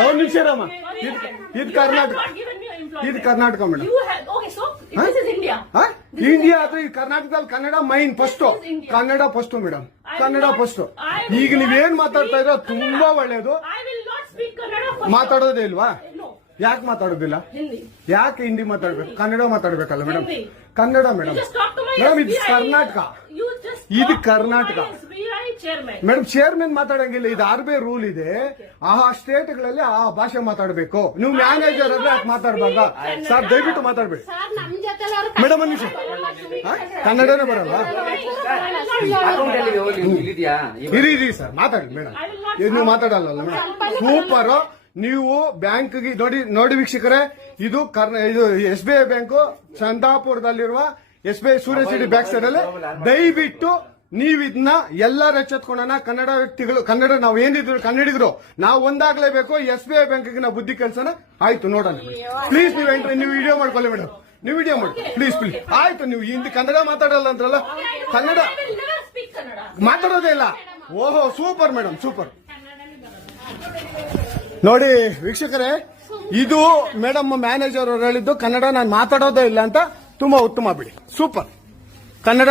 ಒಂದು ನಿಮಿಷ ರಮ್ಮ, ಇದು ಕರ್ನಾಟಕ, ಇದು ಕರ್ನಾಟಕ ಮೇಡಮ್. ಇಂಡಿಯಾ ಅದು ಈ ಕರ್ನಾಟಕದಲ್ಲಿ Kannada main first, Kannada first madam, Kannada first. ಈಗ ನೀವೇನ್ ಮಾತಾಡ್ತಾ ಇರೋ ತುಂಬಾ ಒಳ್ಳೇದು. ಮಾತಾಡೋದೇ ಇಲ್ವಾ? ಯಾಕೆ ಮಾತಾಡೋದಿಲ್ಲ? ಯಾಕೆ ಹಿಂದಿ ಮಾತಾಡ್ಬೇಕು? ಕನ್ನಡ ಮಾತಾಡ್ಬೇಕಲ್ಲ ಮೇಡಮ್? ಕನ್ನಡ ಮೇಡಮ್. ಮೇಡಮ್ ಇದು ಕರ್ನಾಟಕ, ಇದು ಕರ್ನಾಟಕ ಮೇಡಮ್. ಚೇರ್ಮನ್ ಮಾತಾಡಂಗಿಲ್ಲ, ಇದು RBI ರೂಲ್ ಇದೆ. ಆ ಸ್ಟೇಟ್ಗಳಲ್ಲಿ ಆ ಭಾಷೆ ಮಾತಾಡಬೇಕು. ನೀವು ಮ್ಯಾನೇಜರ್ ಆದ್ರೆ ಯಾಕೆ ಮಾತಾಡ್ಬಾರ್ದ? ಸರ್ ದಯವಿಟ್ಟು ಮಾತಾಡ್ಬೇಡಿ ಮೇಡಮ್. ಒಂದು ನಿಮಿಷ, ಕನ್ನಡನೇ ಬರಲ್ಲ? ಇರಿ ಸರ್, ಮಾತಾಡಿ ಮೇಡಮ್. ನೀವು ಮಾತಾಡಲ್ಲ ಮೇಡಮ್? ಸೂಪರ್. ನೀವು ಬ್ಯಾಂಕ್ಗೆ ನೋಡಿ ವೀಕ್ಷಕರೇ, ಇದು SBI ಬ್ಯಾಂಕು ಚಂದಾಪುರದಲ್ಲಿರುವ SBI ಸೂರ್ಯ ಸಿಟಿ ಬ್ಯಾಕ್ ಸೈಡ್ ಅಲ್ಲಿ. ದಯವಿಟ್ಟು ನೀವು ಇದನ್ನ ಎಲ್ಲರೂ ಎಚ್ಚೆತ್ಕೊಳ್ಳೋಣ. ಕನ್ನಡ ವ್ಯಕ್ತಿಗಳು, ಕನ್ನಡ ನಾವು ಏನಿದ್ರು ಕನ್ನಡಿಗರು, ನಾವು ಒಂದಾಗ್ಲೇಬೇಕು. SBI ಬ್ಯಾಂಕ್ಗೆ ನಾವು ಬುದ್ಧಿ ಕಲ್ಸೋಣ. ಆಯ್ತು, ನೋಡೋಣ ಪ್ಲೀಸ್. ನೀವು ವಿಡಿಯೋ ಮಾಡ್ಕೊಳ್ಳಿ ಮೇಡಮ್, ನೀವು ವಿಡಿಯೋ ಮಾಡಿ ಪ್ಲೀಸ್. ಆಯ್ತು, ನೀವು ಹಿಂದಿ ಕನ್ನಡ ಮಾತಾಡಲ್ಲ ಅಂದ್ರಲ್ಲ? ಕನ್ನಡ ಮಾತಾಡೋದೇ ಇಲ್ಲ. ಓಹೋ, ಸೂಪರ್ ಮೇಡಮ್, ಸೂಪರ್. ನೋಡಿ ವೀಕ್ಷಕರೇ, ಇದು ಮೇಡಮ್ ಮ್ಯಾನೇಜರ್ ಅವರು ಹೇಳಿದ್ದು ಕನ್ನಡ ನಾನು ಮಾತಾಡೋದೇ ಇಲ್ಲ ಅಂತ. ತುಂಬಾ ಉತ್ತಮ ಬಿಡಿ, ಸೂಪರ್. ಕನ್ನಡ